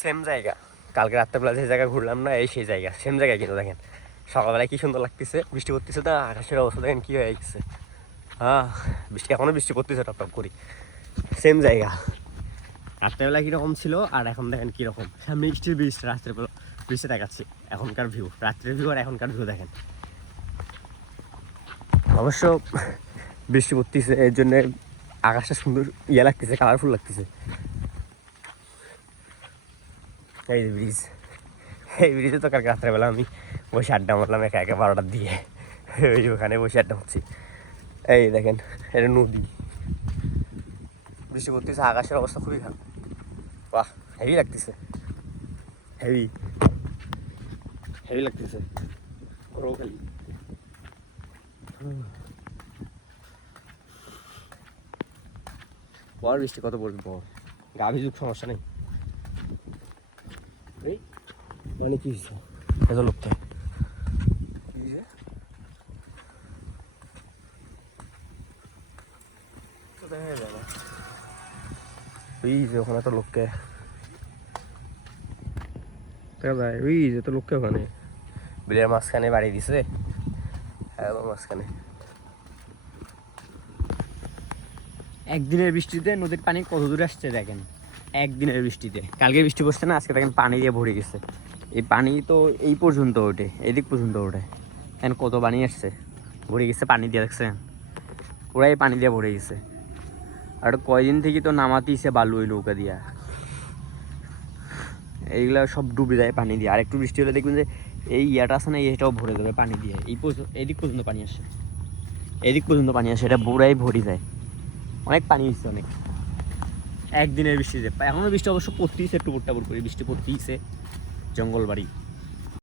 Same জায়গা, কালকে রাত্রেবেলা যে জায়গা ঘুরলাম না, এই সেই জায়গা, সেম জায়গায় কিন্তু দেখেন সকালবেলায় কি সুন্দর লাগতেছে, বৃষ্টি পড়তেছে না, আকাশের অবস্থা দেখেন কী হয়ে গেছে। হ্যাঁ, এখনও বৃষ্টি পড়তেছে টপ টপ করি, সেম জায়গা। রাত্রেবেলা কীরকম ছিল আর এখন দেখেন কীরকম, সামনে স্টিল ব্রিজটা রাত্রেবেলা ব্রিজে দেখাচ্ছি, এখনকার ভিউ, রাত্রের ভিউ আর এখনকার ভিউ দেখেন। অবশ্য বৃষ্টি পড়তেছে এর জন্য আকাশটা সুন্দর ইয়ে লাগতেছে, কালারফুল লাগতেছে। এই ব্রিজ, এই ব্রিজে তো কালকে রাত্রেবেলা আমি বসে আড্ডা মারলাম একা একা 12টার দিকে, ওই ওখানে বসে আড্ডা মারছি। এই দেখেন এটা নদী, বৃষ্টি পড়তেছে, আকাশের অবস্থা খুবই খারাপ। বাহ, হেভি লাগতেছে, হেভি হেভি লাগতেছে ওরও খালি। বড় বৃষ্টি কত পড়বো, গা ভিজুক সমস্যা নেই। এই মানে কি এত লোকটা ওখানে তো লোককে দেখা যায়, ওই যে তো লোককে ওখানে বিলের মাঝখানে বাড়ি দিছে, হ্যাঁ মাঝখানে। একদিনের বৃষ্টিতে নদীর পানি কত দূরে আসছে দেখেন, একদিনের বৃষ্টিতে। কালকে বৃষ্টি পড়ছে না, আজকে দেখেন পানি দিয়ে ভরে গেছে। এই পানি তো এই পর্যন্ত ওঠে, এদিক পর্যন্ত ওঠে, এখন কত পানি আসছে, ভরে গেছে পানি দিয়ে, দেখছেন পুরাই পানি দিয়ে ভরে গেছে। আর কয়দিন থেকে তো নামাতিছে বালু ওই নৌকা দিয়া, এইগুলা সব ডুবে যায় পানি দিয়ে। আর একটু বৃষ্টি হলে দেখবেন যে এই ইয়াটা আছে না, এটাও ভরে যাবে পানি দিয়ে। এদিক পর্যন্ত পানি আসে, এদিক পর্যন্ত পানি আসে, এটা পুরাই ভরে যায়। অনেক পানি হচ্ছে, অনেক। একদিনের বৃষ্টিতে এখনও বৃষ্টি অবশ্য পড়তেইছে, একটু টাপুর করে বৃষ্টি পড়তেইছে। জঙ্গলবাড়ি।